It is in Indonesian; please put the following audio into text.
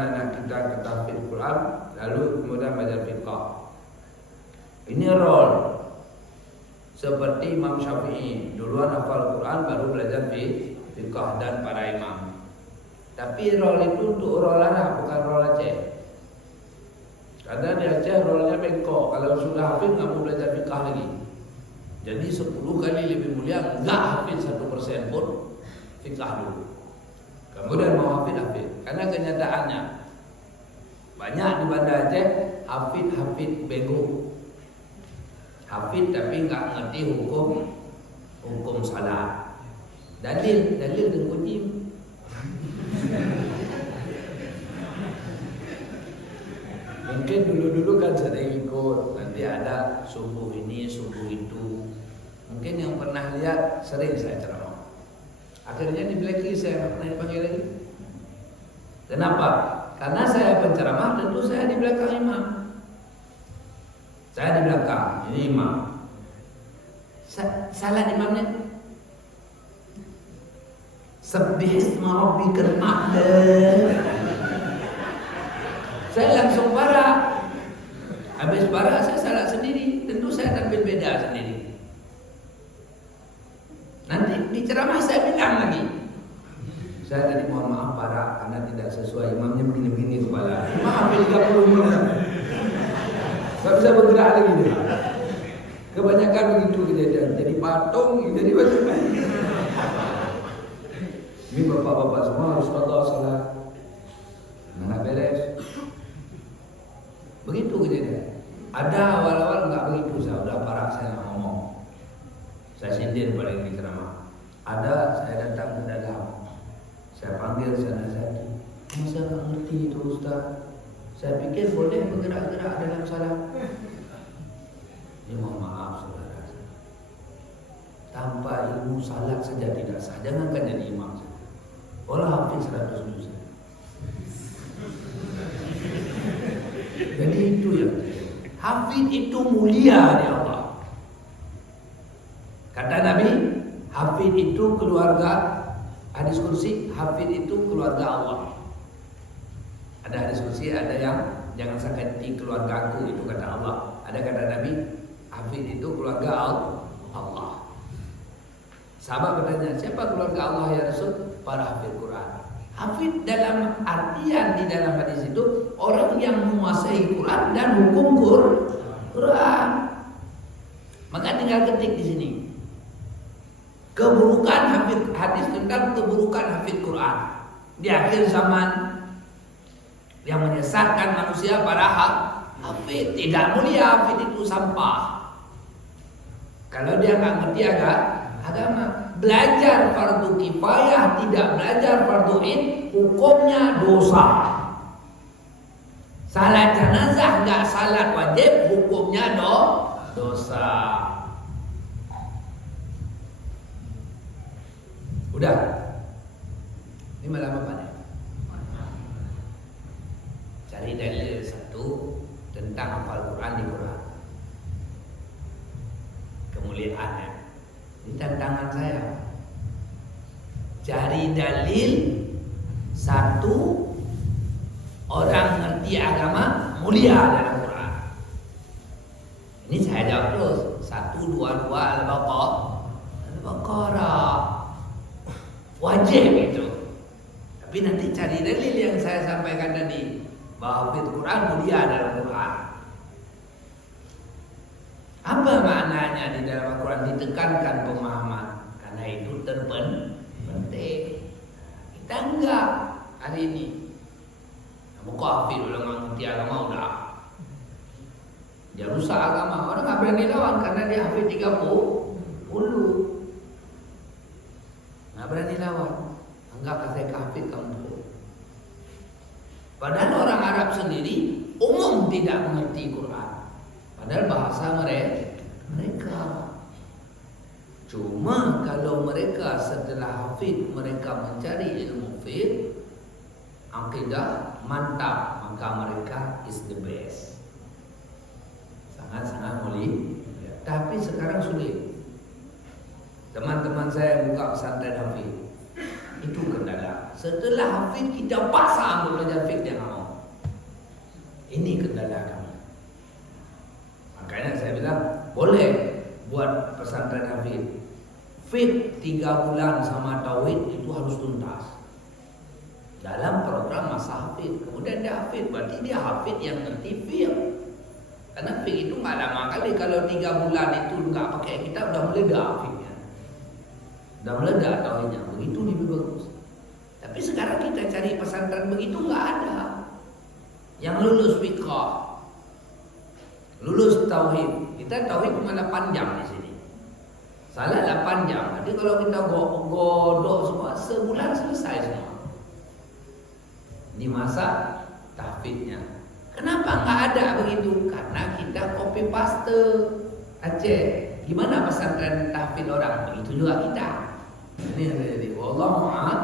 anak kita ke tahfidz Quran, lalu kemudian belajar fiqh. Ini role seperti Imam Syafi'i, duluan hafal Quran baru belajar fiqh dan para imam. Tapi role itu untuk role Arab, bukan role Aceh. Karena di Aceh role-nya bengkok. Kalau sudah hafid nggak mau belajar fiqh lagi. Jadi 10 kali lebih mulia nggak hafid 1% pun fiqh dulu. Kemudian mau hafid. Karena kenyataannya banyak di Banda Aceh hafid bego. Hafid tapi nggak ngerti hukum salat. Dalil terkunci. Mungkin dulu kan sering ikut, nanti ada subuh ini, subuh itu. Mungkin yang pernah lihat sering saya ceramah. Akhirnya di blacklist, saya nggak pernah dipanggil lagi. Kenapa? Karena saya penceramah, tentu saya di belakang imam. Saya di belakang, ini imam. Salah imamnya. Sabbihisma rabbikal a'la. Saya langsung parah. Habis parah saya salah sendiri. Tentu saya tampil beda sendiri. Nanti di ceramah saya bilang lagi, saya tadi mohon maaf parah karena tidak sesuai, imamnya begini-begini kepala. Maaf 30 menit. Gak bisa bergerak lagi deh. Kebanyakan begitu kejadian. Jadi patung, jadi macam-macam. Ini bapak-bapak semua harus qadha salat. Mana beres. Begitu kejadian. Ada awal-awal enggak begitu, saya udah parah saya nggak ngomong. Saya sindir paling di ceramah. Ada saya datang ke dalam. Saya panggil sana satu. Masa nggak ngerti itu Ustaz? Saya pikir boleh bergerak-gerak dalam salat. Ini mohon maaf saudara. Tanpa ilmu salat saja tidak sah. Jangankan jadi imam. Olah hafiz 100 juz. Jadi itu ya. Hafiz itu mulia di Allah. Kata Nabi, hafiz itu keluarga, hadis kursi, hafiz itu keluarga Allah. Ada hadis kursi, ada yang jangan sakiti keluarga aku, itu kata Allah. Ada kata Nabi, hafiz itu keluarga Allah. Sahabat bertanya, siapa keluarga Allah ya Rasul? Para hafiz Quran. Hafiz dalam artian di dalam hadis itu orang yang menguasai Quran dan hukum Quran. Maka tinggal ketik di sini. Keburukan hafiz, hadis tentang keburukan hafiz Quran di akhir zaman yang menyesatkan manusia para hafiz. Tidak mulia, hafiz itu sampah. Kalau dia nggak ngerti agama. Belajar fardu kifayah, tidak belajar fardu ain, hukumnya dosa. Salat jenazah nggak salat wajib, hukumnya dosa. Udah. Ini malam apa nih? Cari dalil satu tentang hafal Quran di Quran. Kemuliaannya. Ini tantangan saya. Cari dalil satu orang ngerti agama mulia dalam Quran. Ini saya jawab terus. 122 Al-Baqarah. Wajib itu. Tapi nanti cari dalil yang saya sampaikan tadi, bahwa Quran mulia dalam Quran. Apa maknanya di dalam Al-Quran? Ditekankan pemahaman. Karena itu terpenting. Kita enggak hari ini. Kamu kafir udah nggak ngerti agama udah. Dia rusak agama. Orang nggak berani lawan karena dia hafid 30. Nggak berani lawan. Anggap saya kafir kamu. Padahal orang Arab sendiri umum tidak mengerti Quran. Padahal bahasa mereka. Cuma kalau mereka setelah hafid mereka mencari ilmu fiqh, akidah mantap, maka mereka is the best. Sangat-sangat mulia. Tapi sekarang sulit. Teman-teman saya buka pesantren hafid. Itu kendala. Setelah hafid kita paksa untuk belajar fiqh, dia nggak mau. Ini kendala kami. Makanya saya bilang boleh buat pesantren hafid. Fit 3 bulan sama tauhid itu harus tuntas dalam program masa hafid. Kemudian dia hafid, berarti dia hafid yang ngerti fiqh. Karena fiqh itu nggak lama kali. Kalau 3 bulan itu nggak pakai kita udah meledak fiqhnya, udah meledak tauhidnya. Begitu lebih bagus. Tapi sekarang kita cari pesantren begitu nggak ada yang lulus fiqh, lulus tauhid. Kita tauhid cuma 8 jam di sini. Salah 8 jam. Nanti kalau kita godok semua sebulan selesai semua. Di masa tahfidnya. Kenapa nggak ada begitu? Karena kita copy paste. Aceh, gimana pesantren tahfid orang? Begitu juga kita. Ini wallahu a'lam.